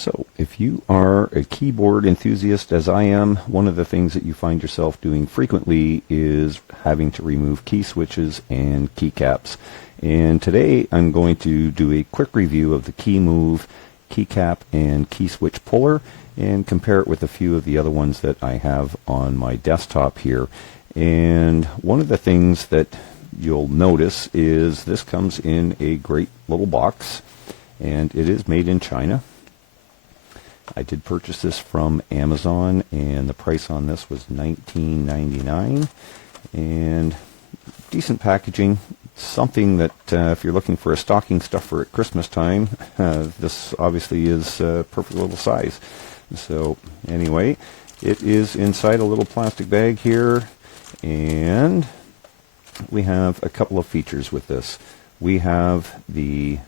So if you are a keyboard enthusiast as I am, one of the things that you find yourself doing frequently is having to remove key switches and keycaps. And today I'm going to do a quick review of the KEMOVE Keycap and key switch puller and compare it with a few of the other ones that I have on my desktop here. And one of the things that you'll notice is this comes in a great little box, and it is made in China. I did purchase this from Amazon, and the price on this was $19.99, and decent packaging. Something that if you're looking for a stocking stuffer at Christmas time, this obviously is a perfect little size. So anyway, it is inside a little plastic bag here, and we have a couple of features with this. We have the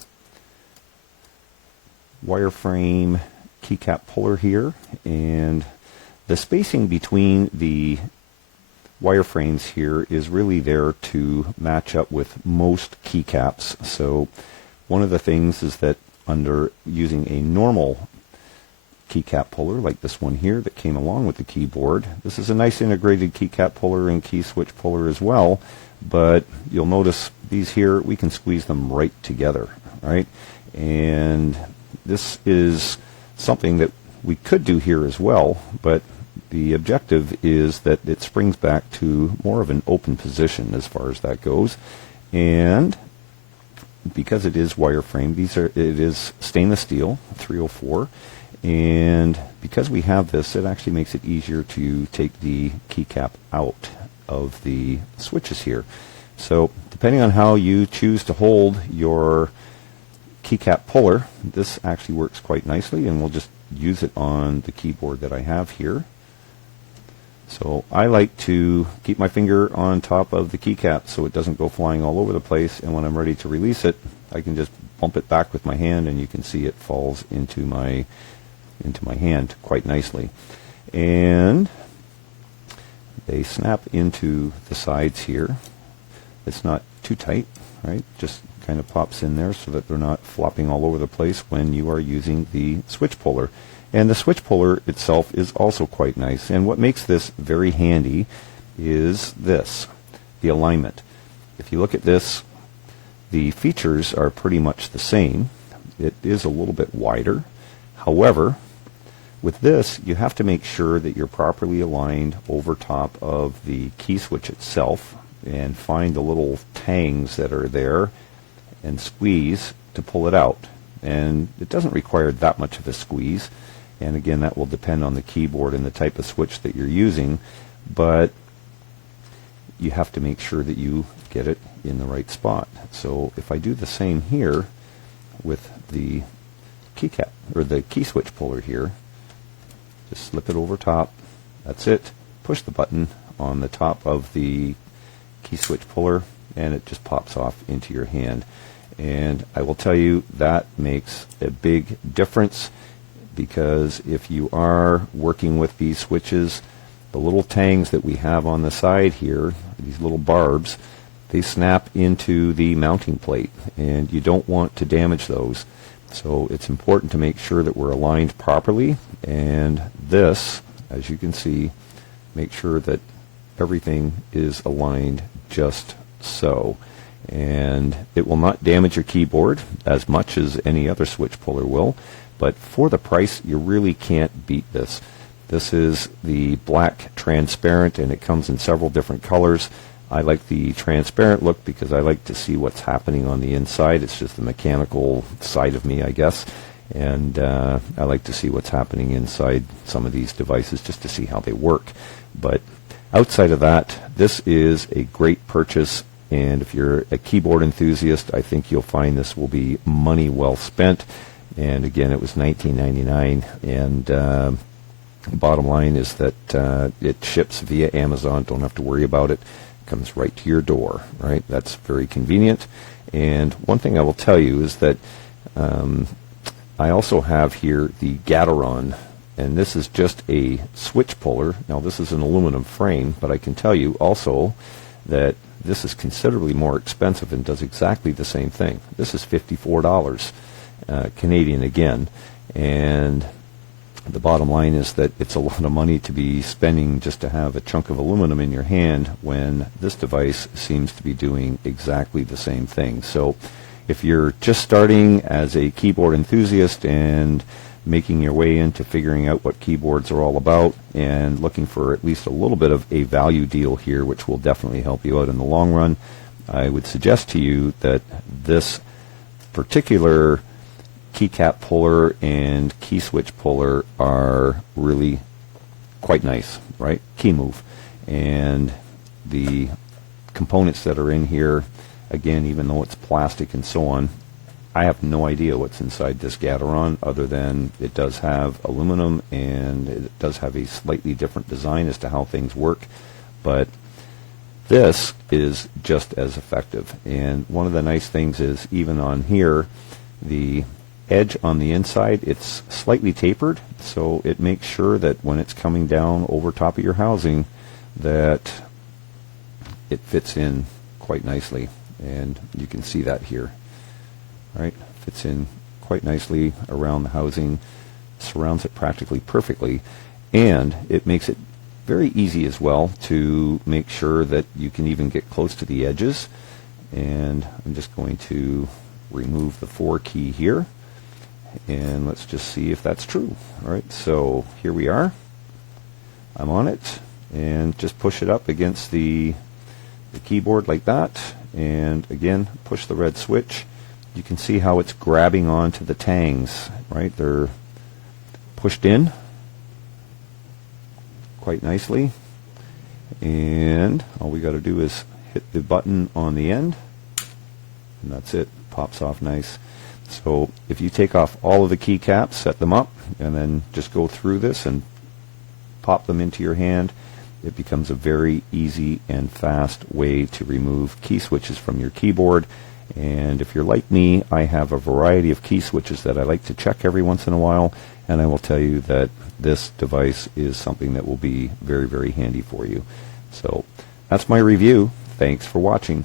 wireframe keycap puller here, and the spacing between the wireframes here is really there to match up with most keycaps. So one of the things is that under using a normal keycap puller like this one here that came along with the keyboard, this is a nice integrated keycap puller and key switch puller as well, but you'll notice these here, we can squeeze them right together, right? And this is something that we could do here as well, but the objective is that it springs back to more of an open position as far as that goes. And because it is wireframe, it is stainless steel 304, and because we have this, it actually makes it easier to take the keycap out of the switches here. So depending on how you choose to hold your keycap puller, this actually works quite nicely, and we'll just use it on the keyboard that I have here. So I like to keep my finger on top of the keycap so it doesn't go flying all over the place, and when I'm ready to release it, I can just bump it back with my hand, and you can see it falls into my hand quite nicely. And they snap into the sides here. It's not too tight, right? Just kind of pops in there so that they're not flopping all over the place when you are using the switch puller. And the switch puller itself is also quite nice. And what makes this very handy is this, the alignment. If you look at this, the features are pretty much the same. It is a little bit wider. However, with this, you have to make sure that you're properly aligned over top of the key switch itself and find the little tangs that are there and squeeze to pull it out. And it doesn't require that much of a squeeze, and again, that will depend on the keyboard and the type of switch that you're using, but you have to make sure that you get it in the right spot. So if I do the same here with the keycap or the key switch puller here, just slip it over top, that's it, push the button on the top of the key switch puller, and it just pops off into your hand. And I will tell you that makes a big difference, because if you are working with these switches, the little tangs that we have on the side here, these little barbs, they snap into the mounting plate, and you don't want to damage those. So it's important to make sure that we're aligned properly, and this, as you can see, make sure that everything is aligned just so. And it will not damage your keyboard as much as any other switch puller will, but for the price, you really can't beat this. This is the black transparent, and it comes in several different colors. I like the transparent look because I like to see what's happening on the inside. It's just the mechanical side of me, I guess, and I like to see what's happening inside some of these devices just to see how they work. But outside of that, this is a great purchase. And if you're a keyboard enthusiast, I think you'll find this will be money well spent. And again, it was $19.99. And bottom line is that it ships via Amazon. Don't have to worry about it. It comes right to your door, right? That's very convenient. And one thing I will tell you is that I also have here the Gateron. And this is just a switch puller. Now, this is an aluminum frame, but I can tell you also that this is considerably more expensive and does exactly the same thing. This is $54 Canadian again, And the bottom line is that it's a lot of money to be spending just to have a chunk of aluminum in your hand when this device seems to be doing exactly the same thing. So if you're just starting as a keyboard enthusiast and making your way into figuring out what keyboards are all about and looking for at least a little bit of a value deal here, which will definitely help you out in the long run, I would suggest to you that this particular keycap puller and key switch puller are really quite nice, right? KEMOVE. And the components that are in here, again, even though it's plastic and so on, I have no idea what's inside this Gateron other than it does have aluminum and it does have a slightly different design as to how things work. But this is just as effective. And one of the nice things is even on here, the edge on the inside, it's slightly tapered, so it makes sure that when it's coming down over top of your housing that it fits in quite nicely. And you can see that here. Right, fits in quite nicely around the housing, surrounds it practically perfectly, and it makes it very easy as well to make sure that you can even get close to the edges. And I'm just going to remove the 4 key here, and let's just see if that's true. All right, so here we are. I'm on it, and just push it up against the keyboard like that, and again push the red switch. You can see how it's grabbing onto the tangs, right? They're pushed in quite nicely, and all we got to do is hit the button on the end, and that's it. Pops off nice. So if you take off all of the keycaps, set them up, and then just go through this and pop them into your hand, it becomes a very easy and fast way to remove key switches from your keyboard. And if you're like me, I have a variety of key switches that I like to check every once in a while, and I will tell you that this device is something that will be very, very handy for you. So that's my review. Thanks for watching.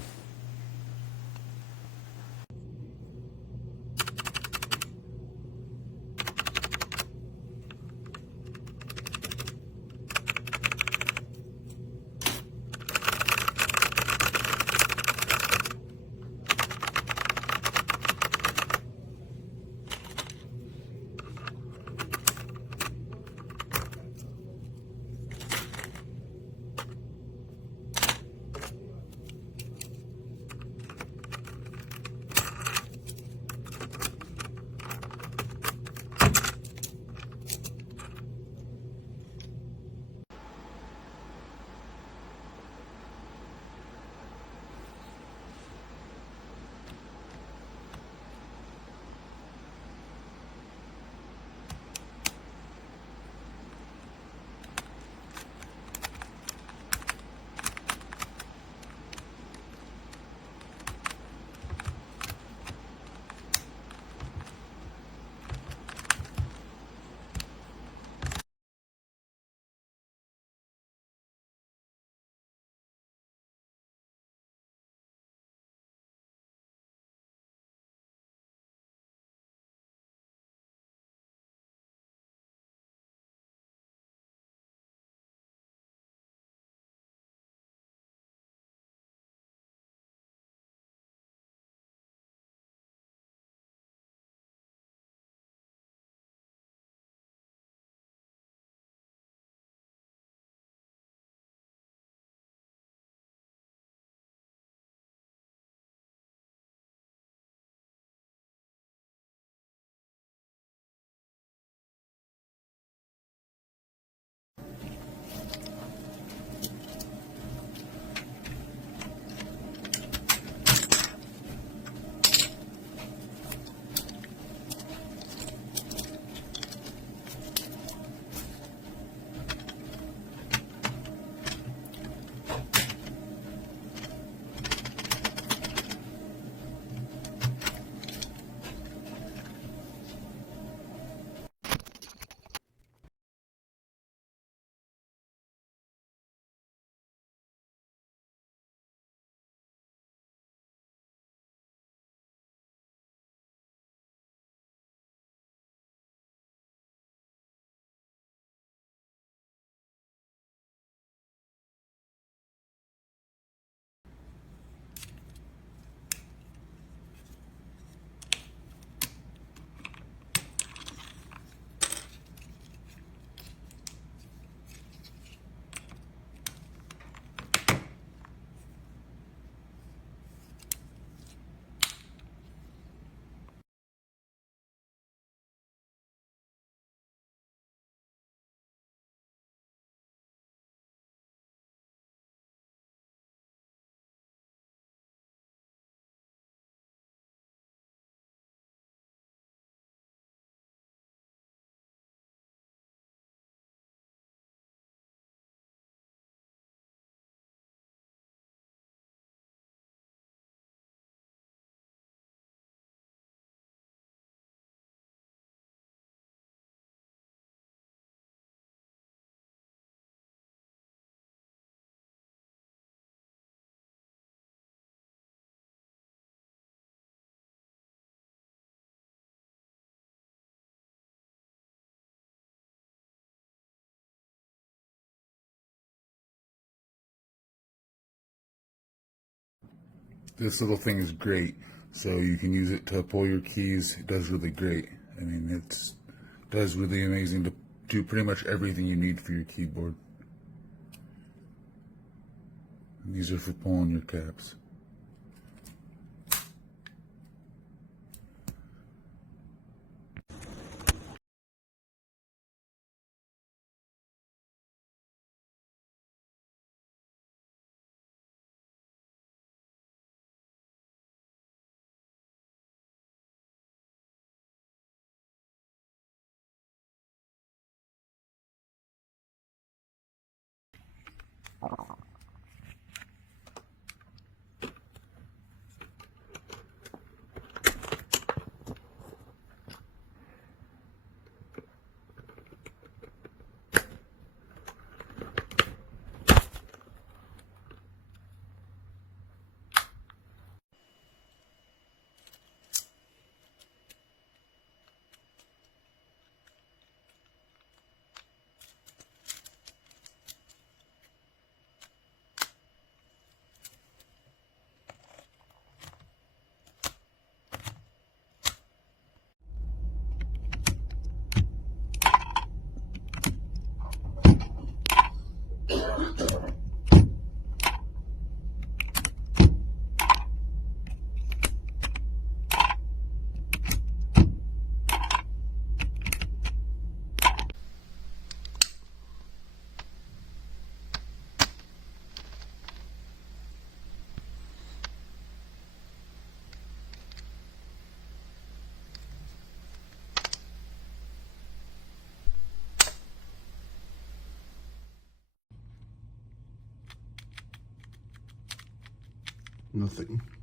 This little thing is great. So you can use it to pull your keys. It does really great. I mean, it does really amazing to do pretty much everything you need for your keyboard. And these are for pulling your caps. Nothing.